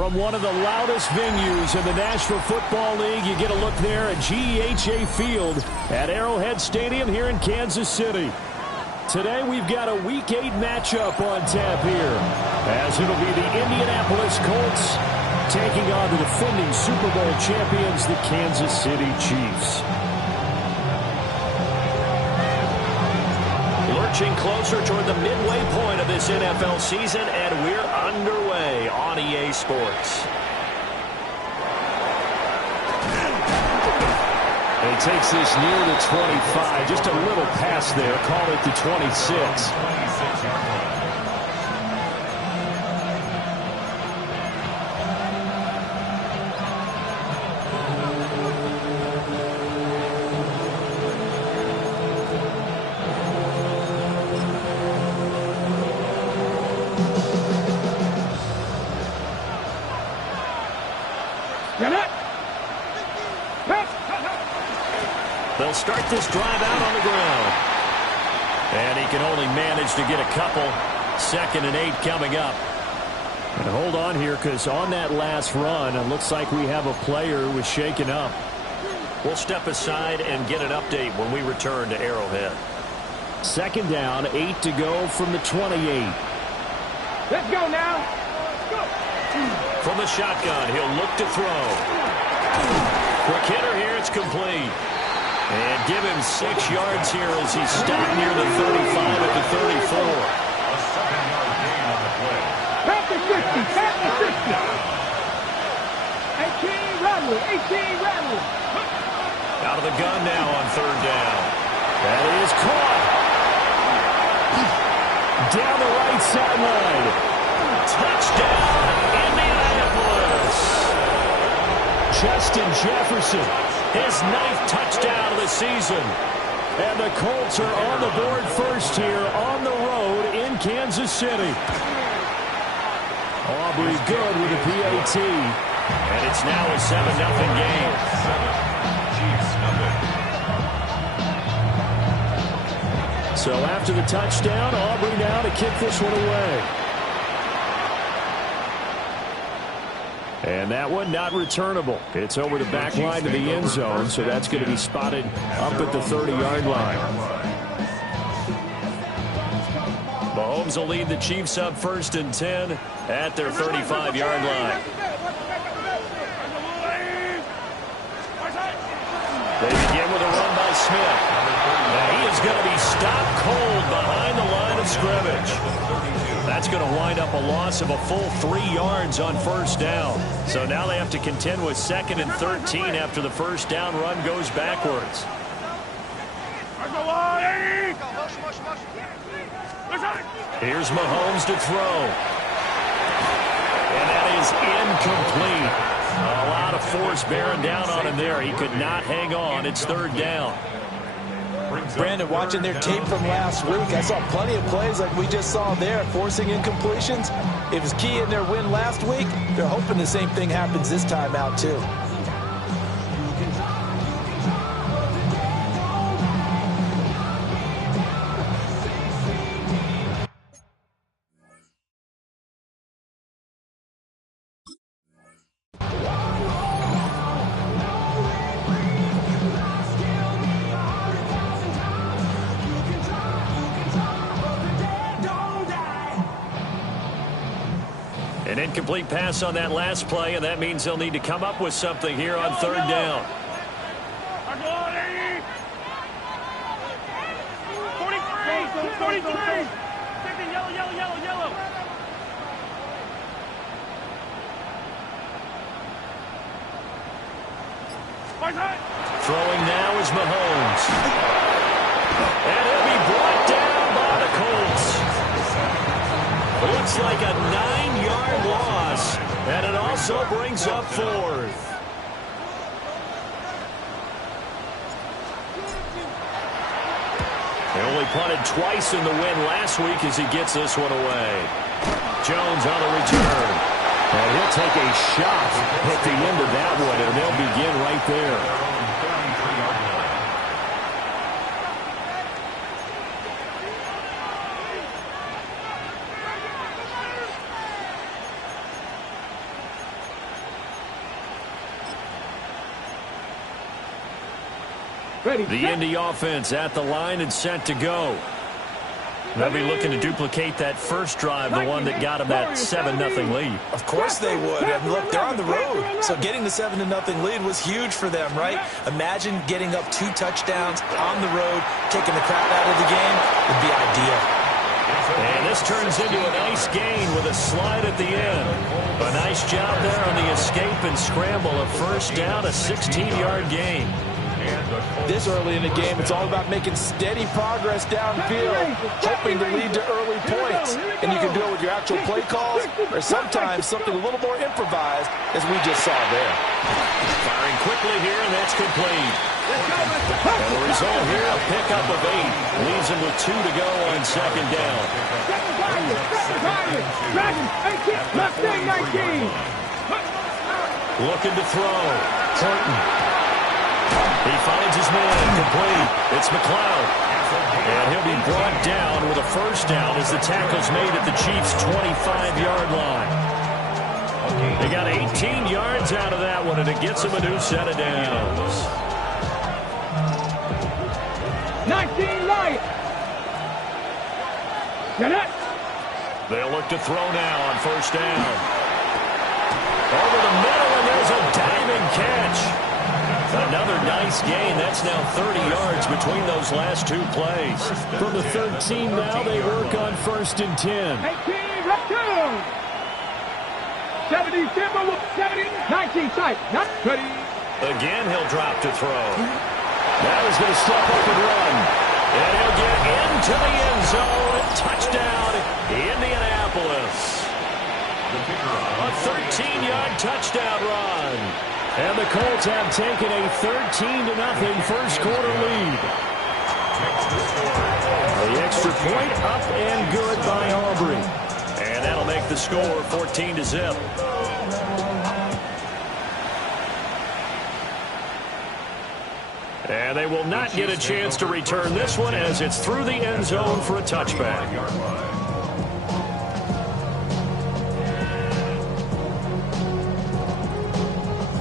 From one of the loudest venues in the National Football League, you get a look there at GEHA Field at Arrowhead Stadium here in Kansas City. Today we've got a Week 8 matchup on tap here, as it'll be the Indianapolis Colts taking on the defending Super Bowl champions, the Kansas City Chiefs. Lurching closer toward the midway point of this NFL season, and we're underway on EA Sports. He takes this near the 25, just a little pass there, call it the 26. They'll start this drive out on the ground. And he can only manage to get a couple. 2nd and 8 coming up. And hold on here, because on that last run, it looks like we have a player who was shaken up. We'll step aside and get an update when we return to Arrowhead. 2nd down, 8 to go from the 28. Let's go now. Go. From the shotgun, he'll look to throw. Quick hitter here, it's complete. And give him 6 yards here as he's stopped near the 35 at the 34. A 7-yard gain on the play. Pat the 50, pat the 50. 18 Radley, 18 Radley. Out of the gun now on 3rd down. That is caught. Down the right sideline. Touchdown, Indianapolis. Justin Jefferson. His 9th touchdown of the season. And the Colts are on the board first here on the road in Kansas City. Aubrey good with a PAT. And it's now a 7-0 game. So after the touchdown, Aubrey now to kick this one away. And that one not returnable. It's over the back line to the end zone, so that's going to be spotted up at the 30-yard line. Mahomes will lead the Chiefs up 1st and 10 at their 35-yard line. They begin with a run by Smith. Now he is going to be stopped cold behind the line of scrimmage. That's going to wind up a loss of a full 3 yards on 1st down. So now they have to contend with 2nd and 13 after the 1st down run goes backwards. Here's Mahomes to throw. And that is incomplete. A lot of force bearing down on him there. He could not hang on. It's 3rd down. Brandon, watching their tape from last week, I saw plenty of plays like we just saw there, forcing incompletions. It was key in their win last week. They're hoping the same thing happens this time out, too. An incomplete pass on that last play, and that means they'll need to come up with something here on 3rd down. 43. Yellow. Throwing now is Mahomes. And he'll be brought down by the Colts. Looks like a 9-yard loss, and it also brings up 4th. They only punted twice in the win last week as he gets this one away. Jones on the return. And he'll take a shot at the end of that one, and they'll begin right there. The Indy offense at the line and set to go. They'll be looking to duplicate that first drive, the one that got them that 7-0 lead. Of course they would. And look, they're on the road. So getting the 7-0 lead was huge for them, right? Imagine getting up 2 touchdowns on the road, taking the crowd out of the game would be ideal. And this turns into a nice gain with a slide at the end. A nice job there on the escape and scramble. A first down, a 16-yard gain. This early in the game, it's all about making steady progress downfield, hoping to lead to early points. And you can do it with your actual play calls or sometimes something a little more improvised, as we just saw there. Firing quickly here, and that's complete. And the result here, a pickup of 8. Leaves him with 2 to go on second down. Looking to throw. Horton. He finds his man, complete. It's McLeod. And he'll be brought down with a first down as the tackle's made at the Chiefs' 25-yard line. They got 18 yards out of that one, and it gets them a new set of downs. 19 light. Get it. They'll look to throw now on first down. Over the middle, and there's a diving catch. Another nice gain. That's now 30 yards between those last 2 plays. From the 13 now, they work on first and 10. 18, right two. 70, 70, 19, sight. Not 30. Again, he'll drop to throw. Now he's going to step up and run. And he'll get into the end zone. Touchdown, Indianapolis. A 13-yard touchdown run. And the Colts have taken a 13-0 first quarter lead. The extra point up and good by Aubrey. And that'll make the score 14-0. And they will not get a chance to return this one as it's through the end zone for a touchback.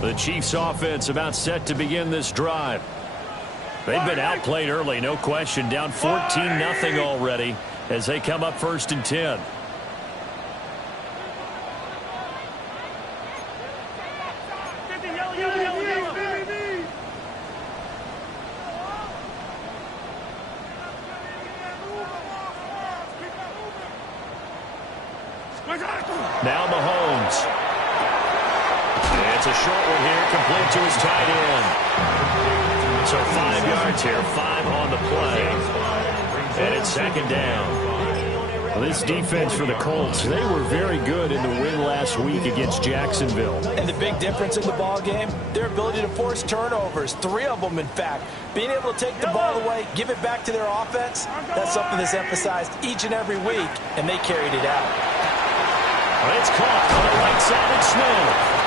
The Chiefs offense about set to begin this drive. They've been outplayed early, no question. Down 14-0 already as they come up first and 10. Now Mahomes. It's a short one here, complete to his tight end. So 5 yards here, 5 on the play. And it's second down. Well, this defense for the Colts, they were very good in the win last week against Jacksonville. And the big difference in the ball game, their ability to force turnovers, 3 of them in fact. Being able to take the ball away, give it back to their offense, that's something that's emphasized each and every week, and they carried it out. Well, it's caught on the right side of Smith.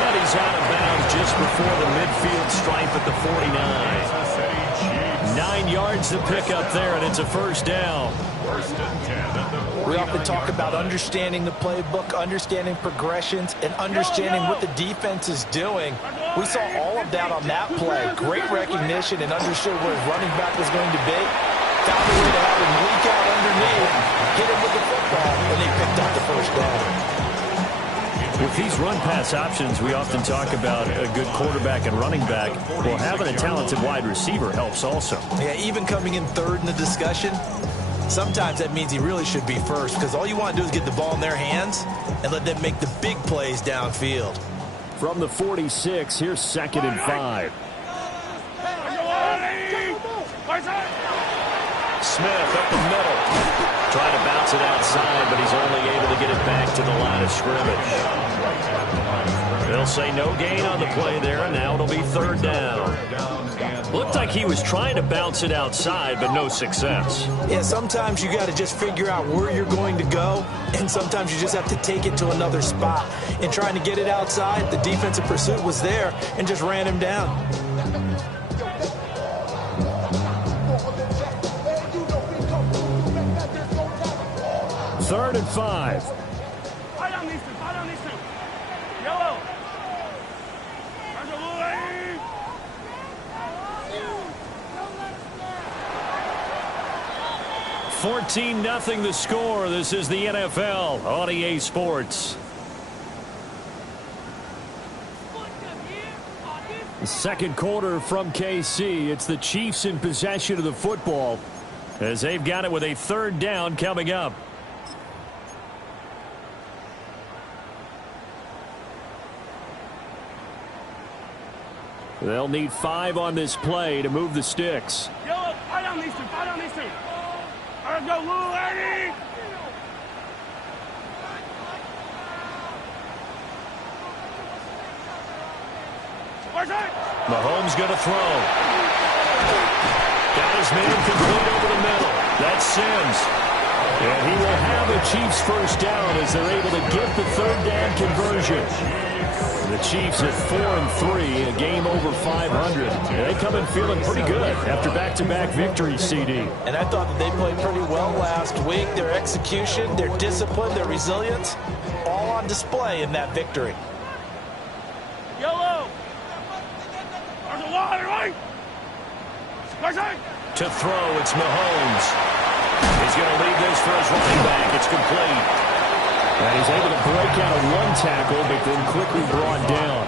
And he's out of bounds just before the midfield stripe at the 49. 9 yards to pick up there, and it's a first down. We often talk about understanding the playbook, understanding progressions, and understanding what the defense is doing. We saw all of that on that play. Great recognition and understood where his running back was going to be. Found a way to have him leak out underneath, hit him with the football, and they picked up the first down. With these run-pass options, we often talk about a good quarterback and running back. Well, having a talented wide receiver helps also. Yeah, even coming in third in the discussion, sometimes that means he really should be first because all you want to do is get the ball in their hands and let them make the big plays downfield. From the 46, here's second and 5. Smith up the middle. Trying to bounce it outside, but he's only able to get it back to the line of scrimmage. They'll say no gain on the play there, and now it'll be third down. Looked like he was trying to bounce it outside, but no success. Yeah, sometimes you got to just figure out where you're going to go, and sometimes you just have to take it to another spot. In trying to get it outside, the defensive pursuit was there and just ran him down. Third and 5. 14-0 the score. This is the NFL on EA Sports. The second quarter from KC. It's the Chiefs in possession of the football as they've got it with a third down coming up. They'll need 5 on this play to move the sticks. Yellow, fight on these two, fight on these two. All right, go, Lou, Eddie. Mahomes going to throw. Got his man complete over the middle. That's Sims. And he will have the Chiefs first down as they're able to get the third down conversion. The Chiefs at 4-3, a game over 500. And they come in feeling pretty good after back-to-back victories, CD. And I thought that they played pretty well last week. Their execution, their discipline, their resilience, all on display in that victory. Yellow. There's a line, right? To throw, it's Mahomes. He's going to leave this for his running back. It's complete. And he's able to break out of one tackle, but then quickly brought down.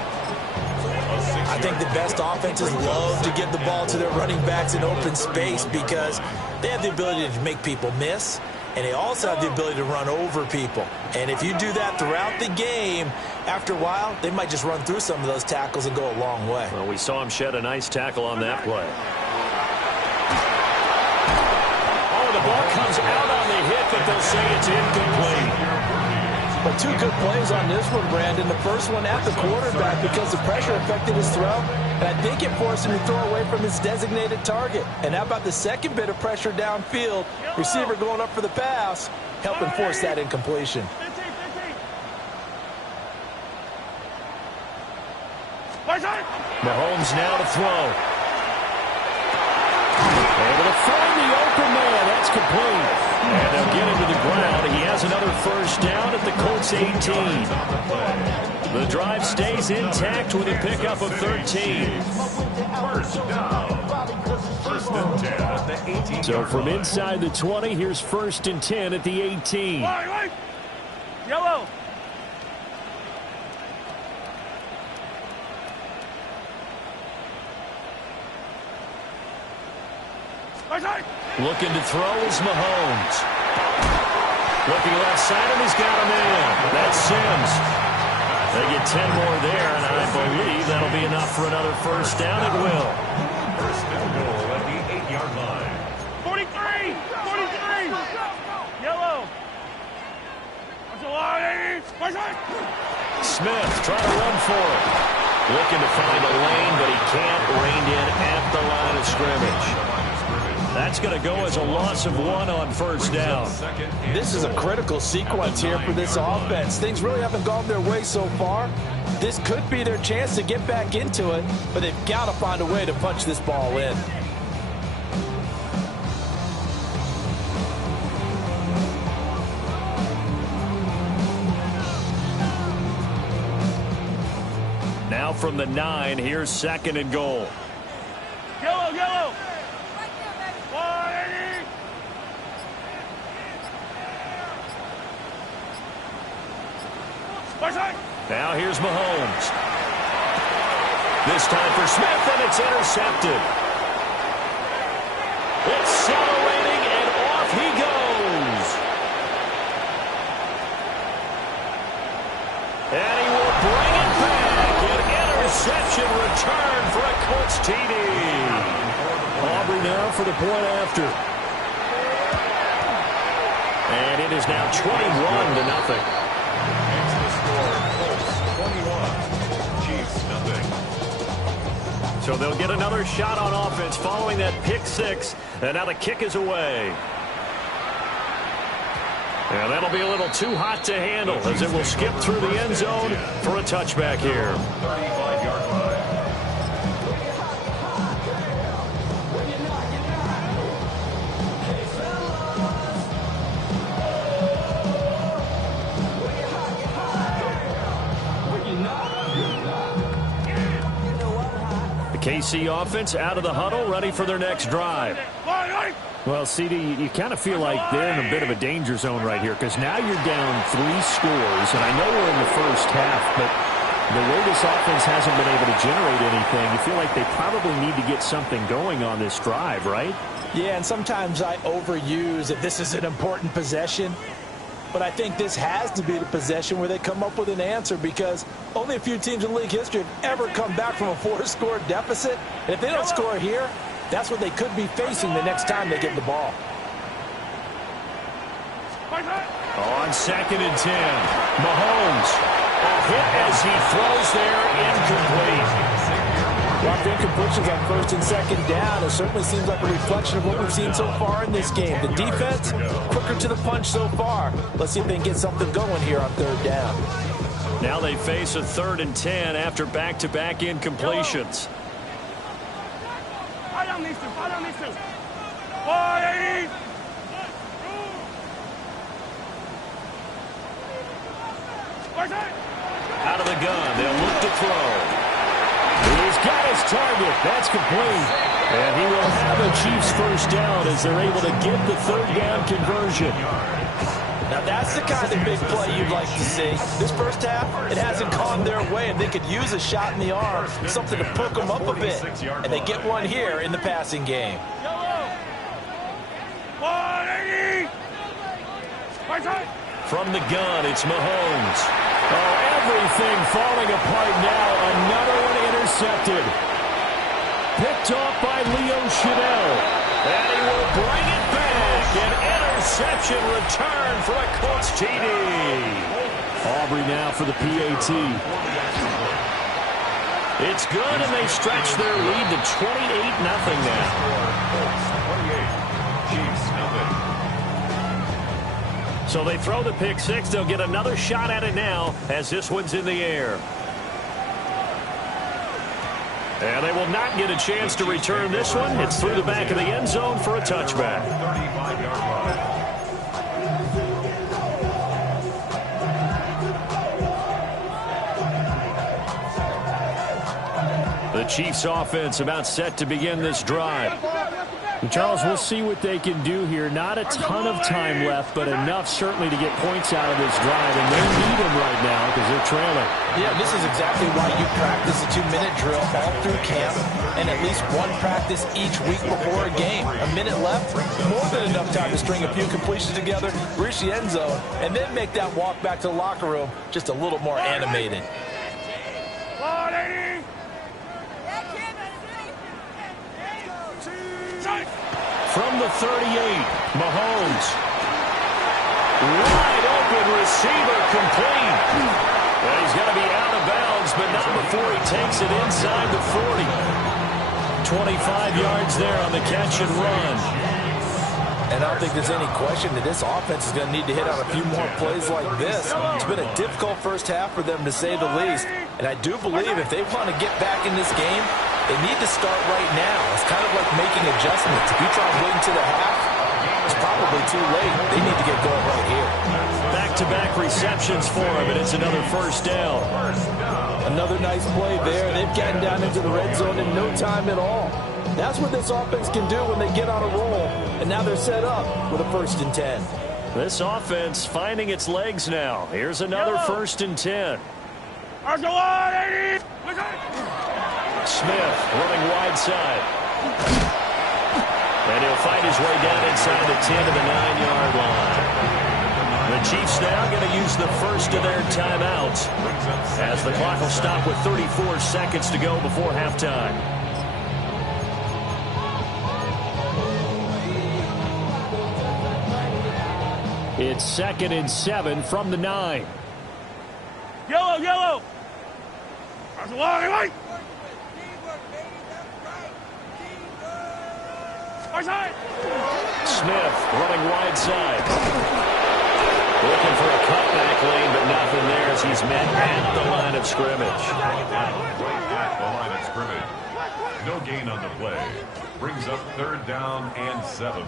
I think the best offenses love to give the ball to their running backs in open space because they have the ability to make people miss, and they also have the ability to run over people. And if you do that throughout the game, after a while, they might just run through some of those tackles and go a long way. Well, we saw him shed a nice tackle on that play. Oh, the ball comes out on the hit, but they'll say it's incomplete. But 2 good plays on this one, Brandon. The first one at the quarterback because the pressure affected his throw. And I think it forced him to throw away from his designated target. And how about the second bit of pressure downfield? Receiver going up for the pass, helping force that incompletion. Mahomes now to throw. Able to find the open man. That's complete. And they'll get him to the ground. He has another first down at the Colts 18. The drive stays intact with a pickup of 13. First and 10 at the 18. So from inside the 20, here's 1st and 10 at the 18. Yellow. Looking to throw is Mahomes. Looking left side, and he's got a man. That's Sims. They get 10 more there, and I believe that'll be enough for another first down. It will. First and goal at the 8-yard line. 43! 43! Yellow! Smith trying to run for it. Looking to find a lane, but he can't. Reined in at the line of scrimmage. That's going to go as a loss of 1 on first down. This is a critical sequence here for this offense. Things really haven't gone their way so far. This could be their chance to get back into it, but they've got to find a way to punch this ball in. Now from the 9, here's 2nd and goal. Yellow, yellow! Now here's Mahomes. This time for Smith, and it's intercepted. Accelerating, and off he goes. And he will bring it back. An interception return for a Colts TD. Aubrey now for the point after. And it is now 21-0. So they'll get another shot on offense following that pick 6. And now the kick is away. And that'll be a little too hot to handle as it will skip through the end zone for a touchback here. 35-yard line. KC offense out of the huddle, ready for their next drive. Well, CD, you kind of feel like they're in a bit of a danger zone right here because now you're down 3 scores, and I know we're in the first half, but the way this offense hasn't been able to generate anything, you feel like they probably need to get something going on this drive, right? Yeah, and sometimes I overuse that this is an important possession. But I think this has to be the possession where they come up with an answer because only a few teams in league history have ever come back from a 4-score deficit. And if they don't score here, that's what they could be facing the next time they get the ball. On 2nd and 10, Mahomes. A hit as he throws there, incomplete. Lots of incompletions on 1st and 2nd down. It certainly seems like a reflection of what we've seen so far in this game. The defense, quicker to the punch so far. Let's see if they can get something going here on 3rd down. Now they face a 3rd and 10 after back-to-back incompletions. Out of the gun, they'll look to throw. He's got his target. That's complete. And he will have a Chiefs first down as they're able to get the 3rd down conversion. Now that's the kind of big play you'd like to see. This first half, it hasn't gone their way, and they could use a shot in the arm, something to perk them up a bit. And they get one here in the passing game. From the gun, it's Mahomes. Oh, everything falling apart now. Another one intercepted. Picked off by Leo Chanel. And he will bring it back. An interception return for a Colts TD. Aubrey now for the PAT. It's good, and they stretch their lead to 28-0 now. 28, Chiefs, nothing. So they throw the pick six. They'll get another shot at it now as this one's in the air. And they will not get a chance to return this one. It's through the back of the end zone for a touchback. 35-yard line. The Chiefs offense about set to begin this drive. And Charles, we'll see what they can do here. Not a ton of time left, but enough certainly to get points out of this drive. And they need them right now because they're trailing. Yeah, this is exactly why you practice a 2-minute drill all through camp and at least one practice each week before a game. A minute left, more than enough time to string a few completions together, reach the end zone, and then make that walk back to the locker room just a little more animated. From the 38, Mahomes. Wide open receiver, complete. Well, he's going to be out of bounds, but not before he takes it inside the 40. 25 yards there on the catch and run. And I don't think there's any question that this offense is going to need to hit on a few more plays like this. It's been a difficult first half for them, to say the least. And I do believe if they want to get back in this game, they need to start right now. It's kind of like making adjustments. If you try waiting to the half, it's probably too late. They need to get going right here. Back-to-back receptions for him, and it's another first down. Another nice play there. They've gotten down into the red zone in no time at all. That's what this offense can do when they get on a roll. And now they're set up with a 1st and 10. This offense finding its legs now. Here's another 1st and 10. Smith running wide side. And he'll fight his way down inside the 10 to the 9-yard line. The Chiefs now going to use the first of their timeouts as the clock will stop with 34 seconds to go before halftime. It's 2nd and 7 from the 9. Yellow, yellow. Smith running wide side. Looking for a cutback lane, but nothing there as he's met at the line of scrimmage. At the line of scrimmage. No gain on the play. Brings up 3rd down and 7.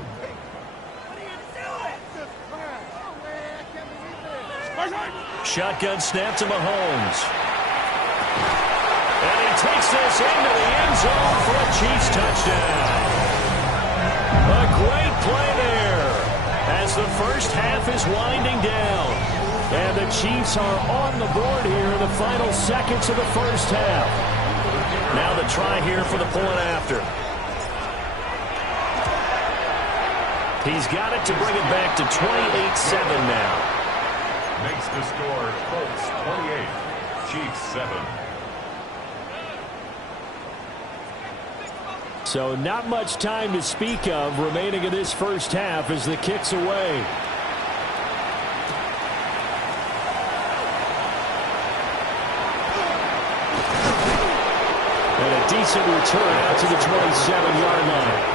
Shotgun snap to Mahomes. And he takes this into the end zone for a Chiefs touchdown. A great play there as the first half is winding down. And the Chiefs are on the board here in the final seconds of the first half. Now the try here for the point after. He's got it to bring it back to 28-7 now. Makes the score Colts 28, Chiefs 7. So not much time to speak of remaining in this first half as the kick's away. And a decent return out to the 27-yard line.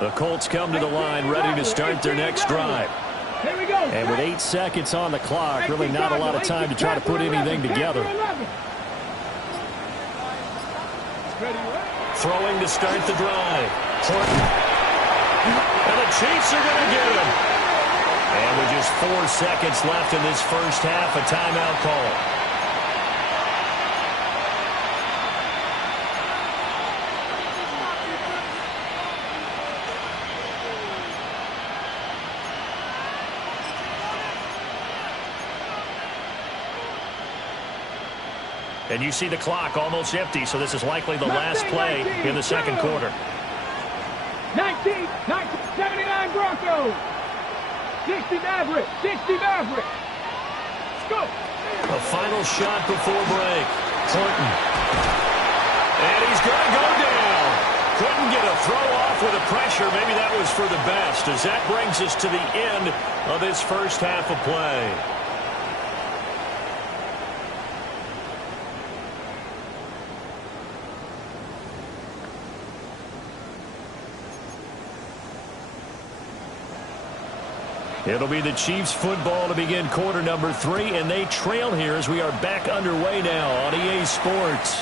The Colts come to the line ready to start their next drive. Here we go. And with 8 seconds on the clock, really not a lot of time to try to put anything together. Throwing to start the drive. Horton. And the Chiefs are going to get him. And with just 4 seconds left in this first half, a timeout call. And you see the clock almost empty, so this is likely the last play in the second quarter. 79 Broncos. 60 Maverick. 60 Maverick. Let's go. A final shot before break. Horton. And he's going to go down. Couldn't get a throw off with the pressure. Maybe that was for the best, as that brings us to the end of this first half of play. It'll be the Chiefs football to begin quarter number 3, and they trail here as we are back underway now on EA Sports.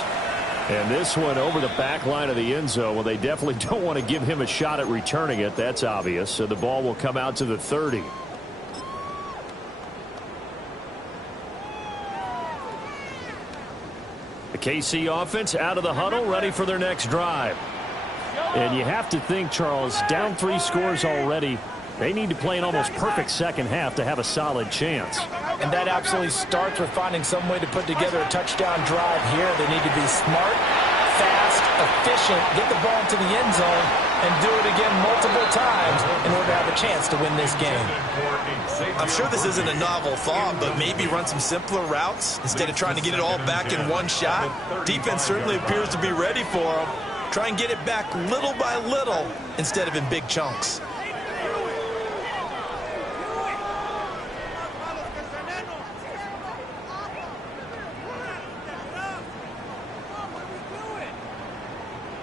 And this one over the back line of the end zone. Well, they definitely don't want to give him a shot at returning it. That's obvious. So the ball will come out to the 30. The KC offense out of the huddle, ready for their next drive. And you have to think, Charles, down 3 scores already. They need to play an almost perfect second half to have a solid chance. And that absolutely starts with finding some way to put together a touchdown drive here. They need to be smart, fast, efficient, get the ball into the end zone, and do it again multiple times in order to have a chance to win this game. I'm sure this isn't a novel thought, but maybe run some simpler routes instead of trying to get it all back in one shot. Defense certainly appears to be ready for them. Try and get it back little by little instead of in big chunks.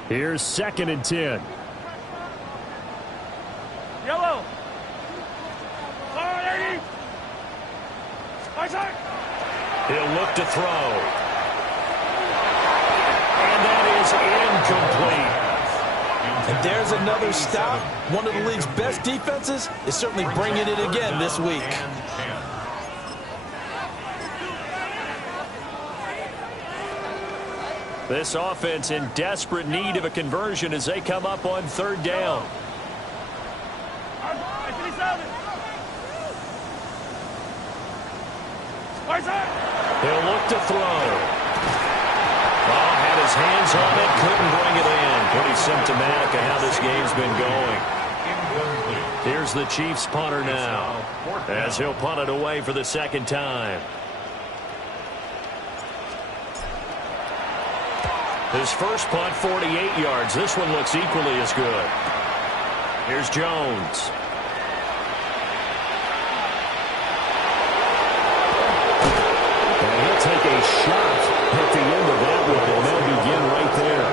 Here's 2nd and 10. Yellow. He'll look to throw. And that is incomplete. And there's another stop. One of the league's best defenses is certainly bringing it again this week. This offense in desperate need of a conversion as they come up on 3rd down. He'll look to throw. Oh, had his hands on it, couldn't bring it in. Pretty symptomatic of how this game's been going. Here's the Chiefs punter now, as he'll punt it away for the 2nd time. His first punt, 48 yards. This one looks equally as good. Here's Jones. And he'll take a shot at the end of that one, and they'll begin right there.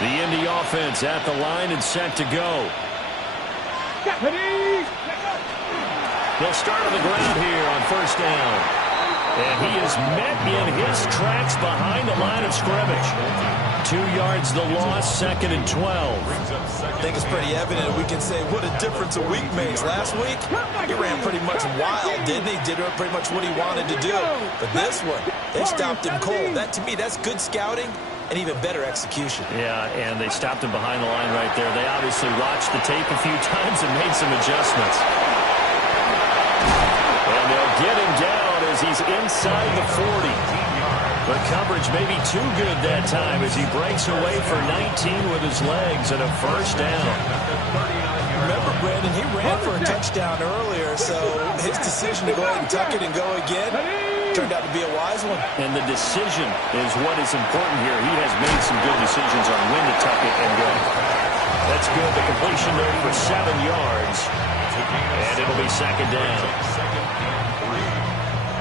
The Indy offense at the line and set to go. They'll start on the ground here on first down. And he is met in his tracks behind the line of scrimmage. 2 yards the loss, 2nd and 12. I think it's pretty evident. We can say what a difference a week makes. Last week, he ran pretty much wild, didn't he? Did pretty much what he wanted to do. But this one, they stopped him cold. That, to me, that's good scouting and even better execution. Yeah, and they stopped him behind the line right there. They obviously watched the tape a few times and made some adjustments. And they'll get him down as he's inside the 40. The coverage may be too good that time as he breaks away for 19 with his legs and a first down. Remember, Brandon, he ran for a touchdown earlier, so his decision to go ahead and tuck it and go again turned out to be a wise one. And the decision is what is important here. He has made some good decisions on when to tuck it and go. That's good. The completion there for 7 yards. And it'll be 2nd down. 2nd and 3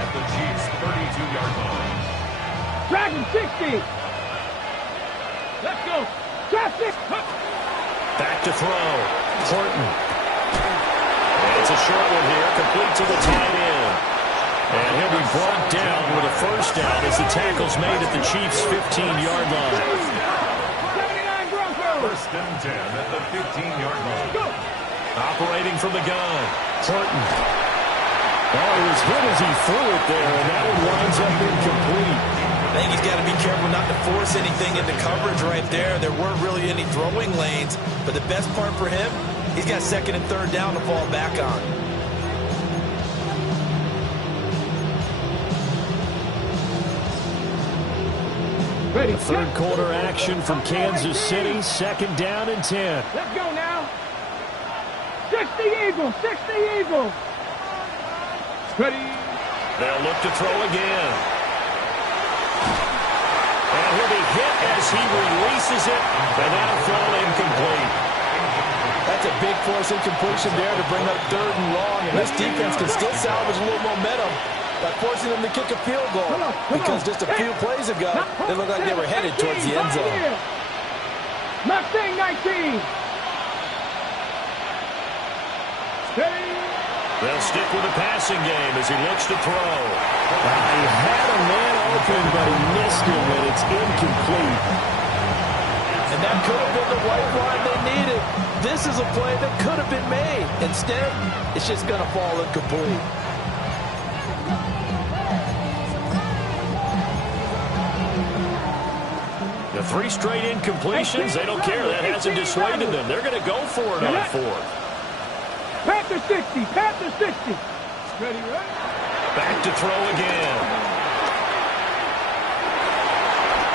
at the Chiefs' 32-yard line. Dragon 60. Let's go. Traffic. Back to throw. Horton. And it's a short one here. Complete to the tight end. And he'll be brought down with a first down as the tackle's made at the Chiefs' 15-yard line. 79 Broncos. 1st and 10 at the 15-yard line. Go. Operating from the gun. Horton. Oh, he was hit as he threw it there, and that one winds up incomplete. I think he's got to be careful not to force anything into coverage right there. There weren't really any throwing lanes, but the best part for him, he's got 2nd and 3rd down to fall back on. Ready. Third quarter action from Kansas City. 2nd down and 10. Let's go now. 60 Eagles. 60 Eagles. Ready. They'll look to throw again. And he'll be hit as he releases it. And that'll fall incomplete. That's a big force incompletion there to bring up 3rd and long. And this defense can still salvage a little momentum by forcing them to kick a field goal. Because just a few plays ago, they looked like they were headed towards the end zone. Mustang 19. They'll stick with the passing game as he looks to throw. He had a man open, but he missed him, and it's incomplete. And that could have been the lifeline they needed. This is a play that could have been made. Instead, it's just going to fall incomplete. The 3 straight incompletions, they don't care. That hasn't dissuaded them. They're going to go for it on 4th. Panther 60. Panther 60. Ready, right? Back to throw again.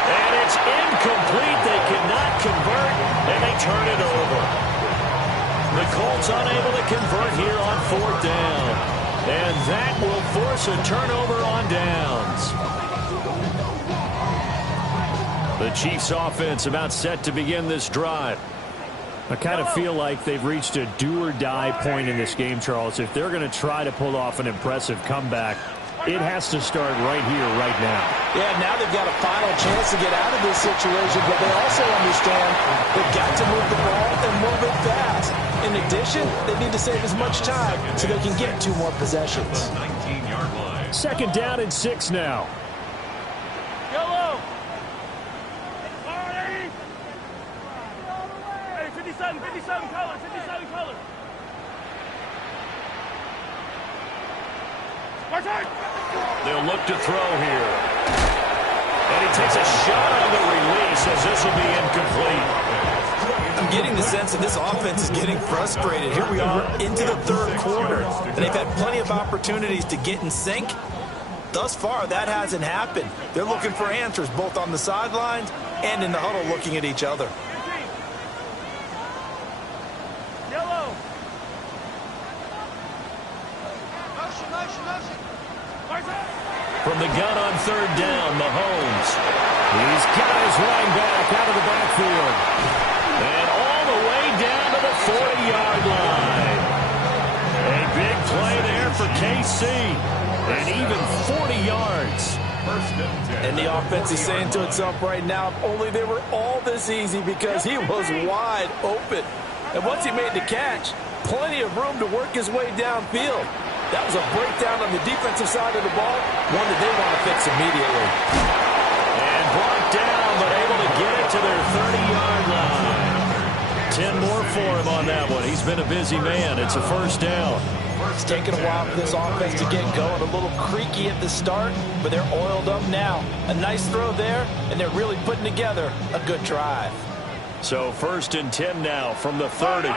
And it's incomplete. They cannot convert, and they turn it over. The Colts unable to convert here on 4th down. And that will force a turnover on downs. The Chiefs offense about set to begin this drive. I kind of feel like they've reached a do-or-die point in this game, Charles. If they're going to try to pull off an impressive comeback, it has to start right here, right now. Yeah, now they've got a final chance to get out of this situation, but they also understand they've got to move the ball and move it fast. In addition, they need to save as much time so they can get 2 more possessions. 19-yard line. 2nd down and 6 now. Yellow. Hey, 57 color, 57 color. They'll look to throw here. And he takes a shot on the release as this will be incomplete. I'm getting the sense that this offense is getting frustrated. Here we are into the 3rd quarter, and they've had plenty of opportunities to get in sync. Thus far, that hasn't happened. They're looking for answers both on the sidelines and in the huddle looking at each other. Yellow. From the gun on 3rd down, Mahomes. He's got his running back out of the backfield. And all the way down to the 40-yard line. A big play there for KC. And even 40 yards. First and 10. And the offense is saying to itself right now, if only they were all this easy, because he was wide open. And once he made the catch, plenty of room to work his way downfield. That was a breakdown on the defensive side of the ball, one that they want to fix immediately. And brought down, but able to get it to their 30-yard line. 10 more for him on that one. He's been a busy man. It's a first down. It's taken a while for this offense to get going. A little creaky at the start, but they're oiled up now. A nice throw there, and they're really putting together a good drive. So first and 10 now from the 30.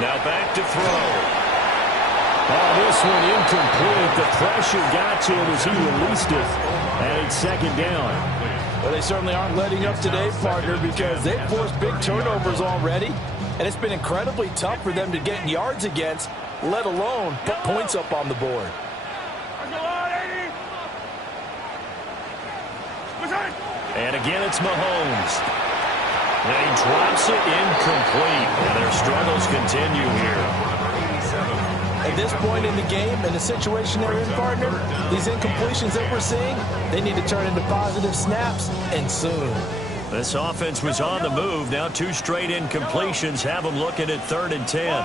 Now back to throw. Oh, this one incomplete. The pressure got to him as he released it. And it's second down. Well, they certainly aren't letting up today, partner, because they've forced big turnovers already. And it's been incredibly tough for them to get yards against, let alone put points up on the board. And again, it's Mahomes. And he drops it incomplete. And their struggles continue here. At this point in the game, in the situation they're in, partner, these incompletions that we're seeing, they need to turn into positive snaps, and soon. This offense was on the move. Now 2 straight incompletions have them looking at 3rd and 10.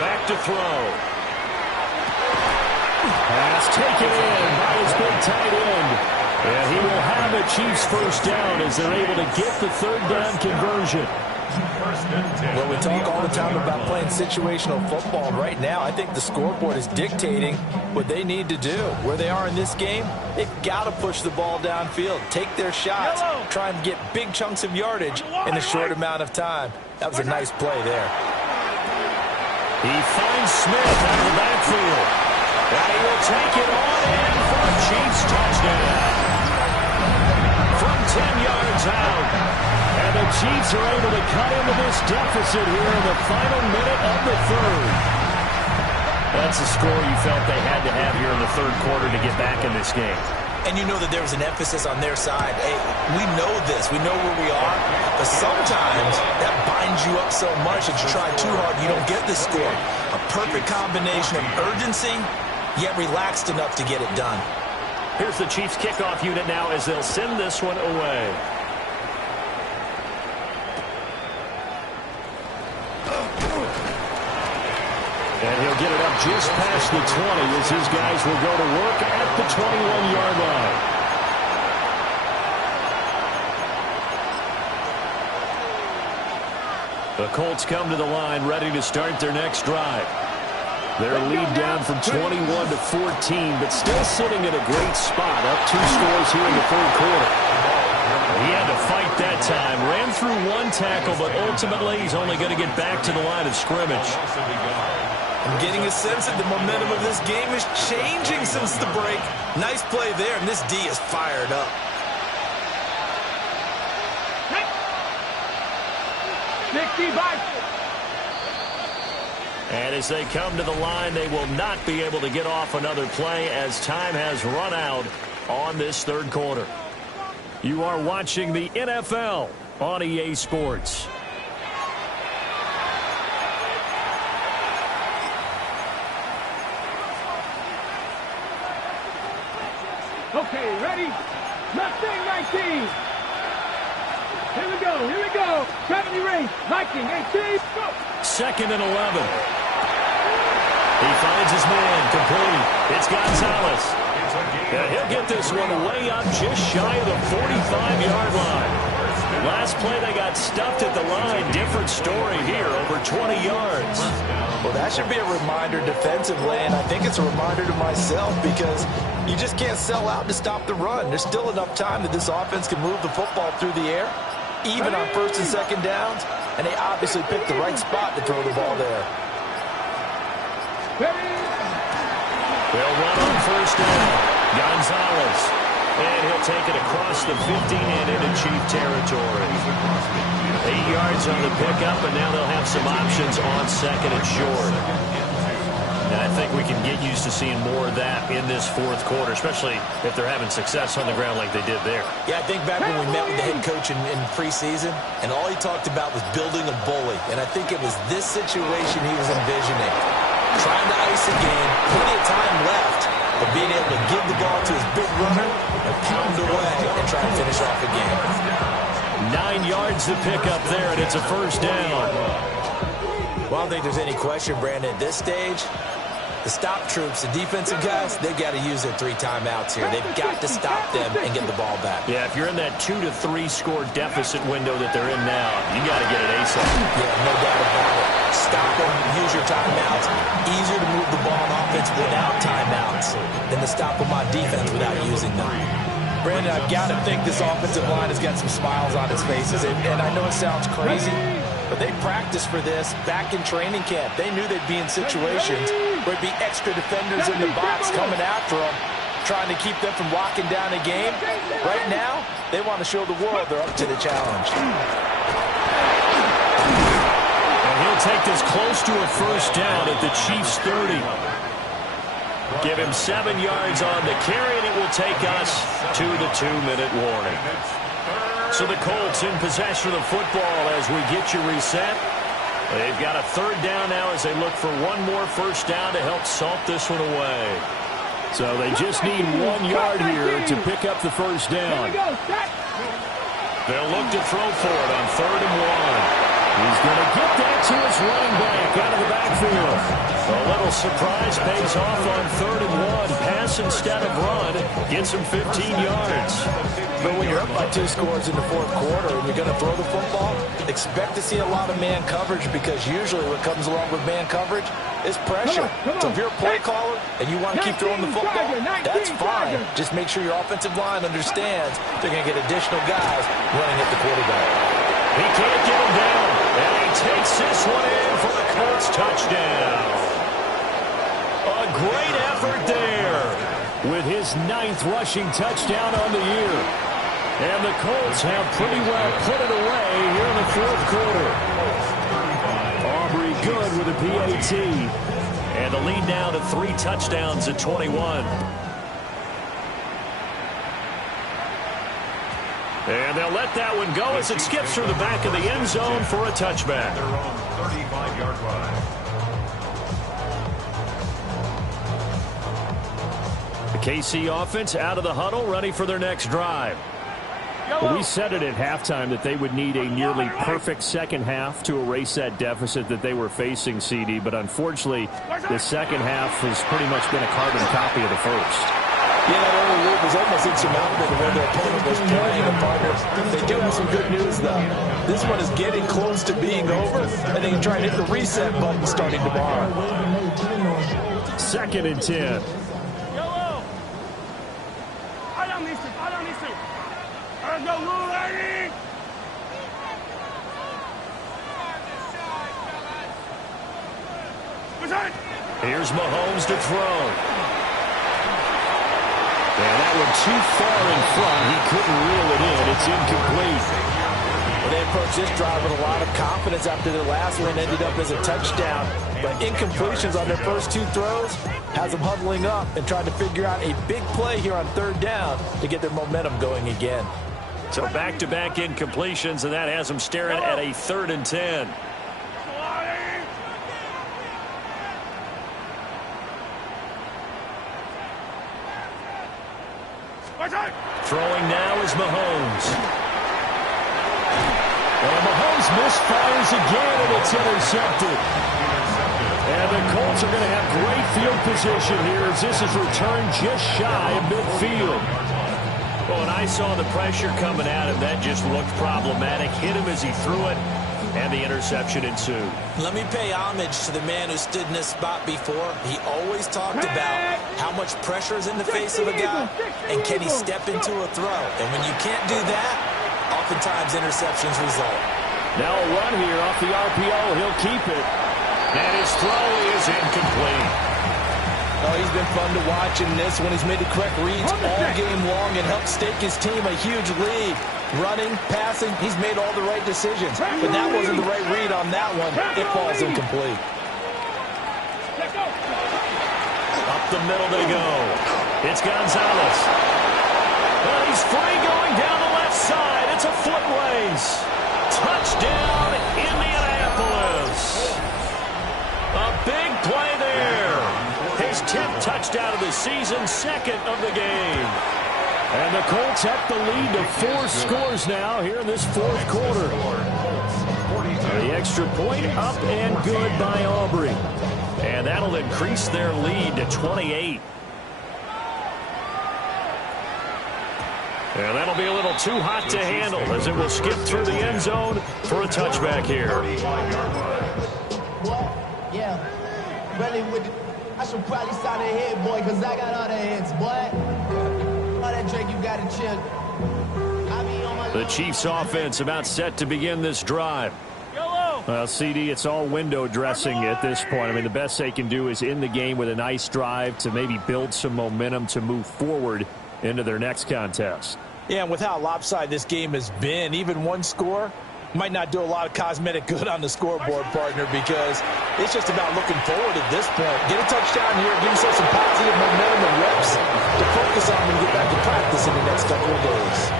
Back to throw. Pass taken in by his big tight end. And he will have a Chiefs first down as they're able to get the 3rd down conversion. Well, we talk all the time about playing situational football. Right now, I think the scoreboard is dictating what they need to do. Where they are in this game, they've got to push the ball downfield, take their shots, try and get big chunks of yardage in a short amount of time. That was a nice play there. He finds Smith out of the backfield. And he will take it on in for a Chiefs touchdown. From 10 yards out. And the Chiefs are able to cut into this deficit here in the final minute of the 3rd. That's a score you felt they had to have here in the 3rd quarter to get back in this game. And you know that there was an emphasis on their side. Hey, we know this. We know where we are. But sometimes that binds you up so much that you try too hard, you don't get the score. A perfect combination of urgency, yet relaxed enough to get it done. Here's the Chiefs kickoff unit now as they'll send this one away. And he'll get it up just past the 20 as his guys will go to work at the 21-yard line. The Colts come to the line ready to start their next drive. Their lead down from 21 to 14, but still sitting in a great spot, up 2 scores here in the 3rd quarter. He had to fight that time. Ran through 1 tackle, but ultimately he's only going to get back to the line of scrimmage. I'm getting a sense that the momentum of this game is changing since the break. Nice play there, and this D is fired up. And as they come to the line, they will not be able to get off another play as time has run out on this 3rd quarter. You are watching the NFL on EA Sports. Okay, ready? Mustang 19. Here we go. Gravity race. Viking 18. Go. 2nd and 11. He finds his man, complete. It's Gonzalez. And he'll get this one way up just shy of the 45-yard line. Last play, they got stuffed at the line. Different story here, over 20 yards. Well, that should be a reminder defensively, and I think it's a reminder to myself because you just can't sell out to stop the run. There's still enough time that this offense can move the football through the air, even on 1st and 2nd downs, and they obviously picked the right spot to throw the ball there. They'll run on 1st down. Gonzalez. And he'll take it across the 50 and into Chief territory. 8 yards on the pickup, and now they'll have some options on 2nd and short. And I think we can get used to seeing more of that in this fourth quarter, especially if they're having success on the ground like they did there. Yeah, I think back when we met with the head coach in preseason, and all he talked about was building a bully. And I think it was this situation he was envisioning. Trying to ice a game, plenty of time left, but being able to give the ball to his big runner and pound away and try and finish off a game. 9 yards to pick up there, and it's a first down. Well, I don't think there's any question, Brandon, at this stage, the stop troops, the defensive guys, they got to use their 3 timeouts here. They've got to stop them and get the ball back. Yeah, if you're in that 2 to 3 score deficit window that they're in now, you got to get it ASAP. Yeah, no doubt about it. Stop them, use your timeouts. Easier to move the ball on offense without timeouts than to stop them on defense without using them. Brandon, I've got to think this offensive line has got some smiles on its faces. And I know it sounds crazy, but they practiced for this back in training camp. They knew they'd be in situations where it'd be extra defenders in the box coming after them, trying to keep them from locking down a game. Right now, they want to show the world they're up to the challenge. And he'll take this close to a first down at the Chiefs' 30. Give him 7 yards on the carry, and it will take us to the 2-minute warning. So the Colts in possession of the football as we get you reset. They've got a third down now as they look for one more first down to help salt this one away. So they just need 1 yard here to pick up the first down. They'll look to throw for it on 3rd and 1. He's going to get that to his running back out of the backfield. A little surprise pays off on 3rd and 1. Pass instead of run. Gets him 15 yards. But when you're up by 2 scores in the fourth quarter and you're going to throw the football, expect to see a lot of man coverage because usually what comes along with man coverage is pressure. So if you're a play caller and you want to keep throwing the football, that's fine. Just make sure your offensive line understands they're going to get additional guys running at the quarterback. He can't get him down. And he takes this one in for the Colts touchdown. A great effort there with his 9th rushing touchdown on the year. And the Colts have pretty well put it away here in the fourth quarter. Aubrey good with a PAT. And the lead now to 3 touchdowns at 21. And they'll let that one go as it skips through the back of the end zone for a touchback. Their own 35-yard line. The KC offense out of the huddle, ready for their next drive. Well, we said it at halftime that they would need a nearly perfect second half to erase that deficit that they were facing, CD. But unfortunately, the second half has pretty much been a carbon copy of the first. Yeah, that early lead was almost insurmountable to where their opponent was playing a partner. They do have some good news, though. This one is getting close to being over, and they can try and hit the reset button starting tomorrow. 2nd and 10. Here's Mahomes to throw. And that one too far in front. He couldn't reel it in. It's incomplete. Well, they approached this drive with a lot of confidence after their last one. Ended up as a touchdown. But incompletions on their first 2 throws has them huddling up and trying to figure out a big play here on 3rd down to get their momentum going again. So back-to-back incompletions, and that has them staring at a 3rd and 10. Throwing now is Mahomes. And Mahomes misfires again, and it's intercepted. And the Colts are going to have great field position here as this is returned just shy of midfield. Well, and I saw the pressure coming at him. That just looked problematic. Hit him as he threw it, and the interception ensued. Let me pay homage to the man who stood in this spot before. He always talked about how much pressure is in the face of a guy, and can he step into a throw. And when you can't do that, oftentimes interceptions result. Now a run here off the RPO. He'll keep it. And his throw is incomplete. Oh, he's been fun to watch in this one. He's made the correct reads all game long and helped stake his team a huge lead. Running, passing, he's made all the right decisions. But that wasn't the right read on that one. It falls incomplete. the middle they go. It's Gonzalez. And he's free going down the left side. It's a foot race. Touchdown, Indianapolis. A big play there. His 10th touchdown of the season, second of the game. And the Colts up the lead to 4 scores now here in this fourth quarter. The extra point up and good by Aubrey. And that'll increase their lead to 28. And that'll be a little too hot to handle as it will skip through the end zone for a touchback here. Yeah, really I should probably sign a head, boy, because I got all the heads, boy. All that Drake, you got to chill. The Chiefs offense about set to begin this drive. Well, CD, it's all window dressing at this point. I mean, the best they can do is in the game with a nice drive to maybe build some momentum to move forward into their next contest. Yeah, and with how lopsided this game has been, even one score might not do a lot of cosmetic good on the scoreboard, partner, because it's just about looking forward at this point. Get a touchdown here, give yourself some positive momentum and reps to focus on when you get back to practice in the next couple of days.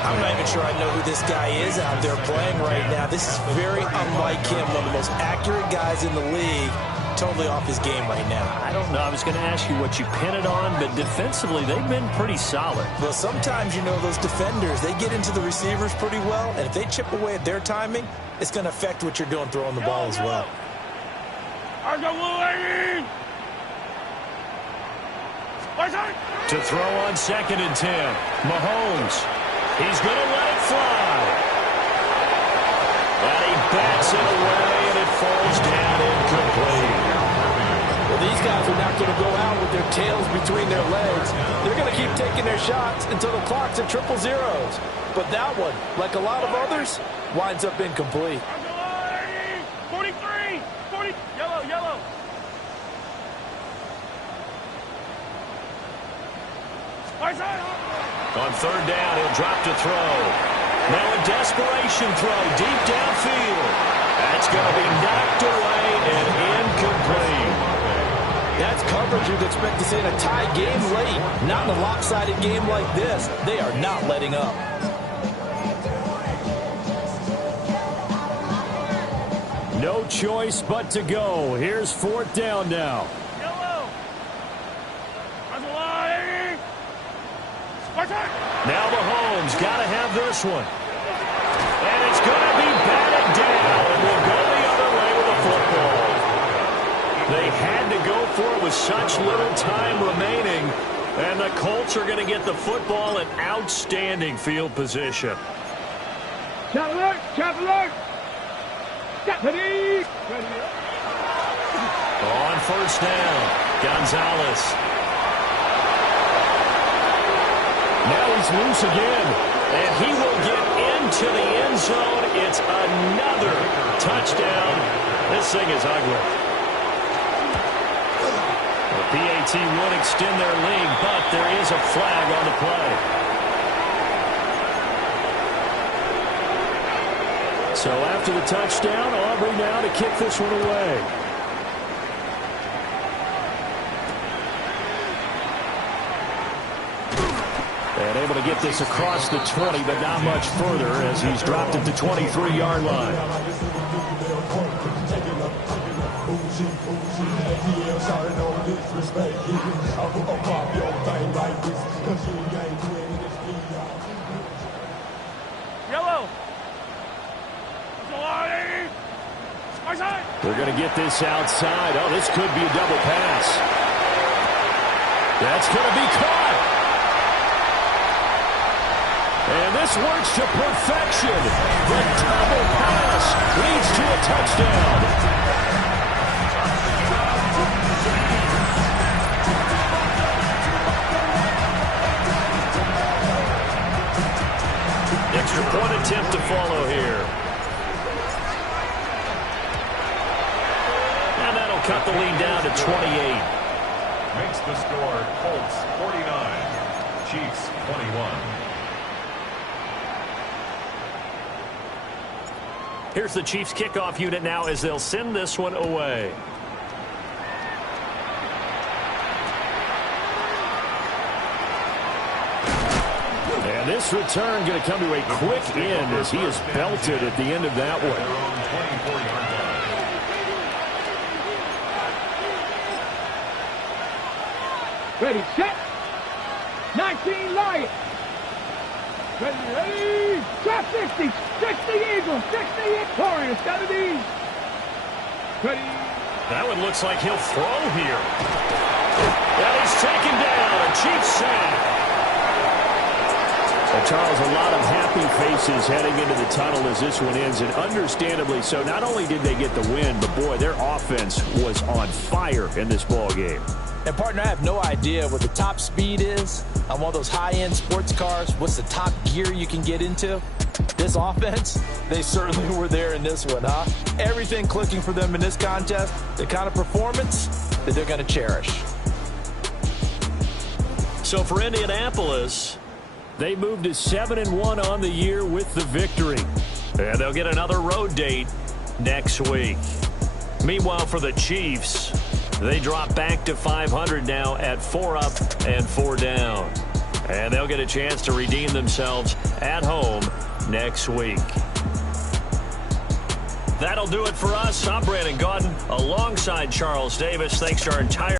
I'm not even sure I know who this guy is out there playing right now. This is very unlike him, one of the most accurate guys in the league. Totally off his game right now. I don't know. I was going to ask you what you pin it on, but defensively, they've been pretty solid. Well, sometimes, you know, those defenders, they get into the receivers pretty well, and if they chip away at their timing, it's going to affect what you're doing throwing the ball as well. To throw on 2nd and 10. Mahomes. He's going to let it fly. And he bats it away, and it falls down incomplete. Well, these guys are not going to go out with their tails between their legs. They're going to keep taking their shots until the clock's at 000. But that one, like a lot of others, winds up incomplete. 43, 40, yellow. On 3rd down, he'll drop to throw. Now a desperation throw deep downfield. That's going to be knocked away and incomplete. That's coverage you'd expect to see in a tie game late. Not in a lopsided game like this. They are not letting up. No choice but to go. Here's 4th down now. Now Mahomes got to have this one. And it's going to be batted down. And we'll go the other way with the football. They had to go for it with such little time remaining. And the Colts are going to get the football in outstanding field position. Chop alert! On 1st down, Gonzalez. Now he's loose again, and he will get into the end zone. It's another touchdown. This thing is ugly. The PAT would extend their lead, but there is a flag on the play. So after the touchdown, Aubrey now to kick this one away. And able to get this across the 20, but not much further as he's dropped at the 23-yard line. Yellow. They're going to get this outside. Oh, this could be a double pass. That's going to be caught. And this works to perfection. The double pass leads to a touchdown. Extra point attempt to follow here. And that'll cut the lead down to 28. Makes the score Colts 49, Chiefs 21. Here's the Chiefs kickoff unit now as they'll send this one away. This return going to come to a quick end as he is belted at the end of that one. Ready, set. 19 Lions. Ready, drop 60. 60 Eagles. 60 Warriors. 70. Ready. That one looks like he'll throw here. And he's taken down. A Chiefs sack. Charles, a lot of happy faces heading into the tunnel as this one ends, and understandably so. Not only did they get the win, but, boy, their offense was on fire in this ball game. And, partner, I have no idea what the top speed is on one of those high-end sports cars. What's the top gear you can get into? This offense, they certainly were there in this one, huh? Everything clicking for them in this contest, the kind of performance that they're going to cherish. So for Indianapolis, they moved to 7-1 on the year with the victory. And they'll get another road date next week. Meanwhile, for the Chiefs, they drop back to 500 now at 4 up and 4 down. And they'll get a chance to redeem themselves at home next week. That'll do it for us. I'm Brandon Gaudin alongside Charles Davis. Thanks to our entire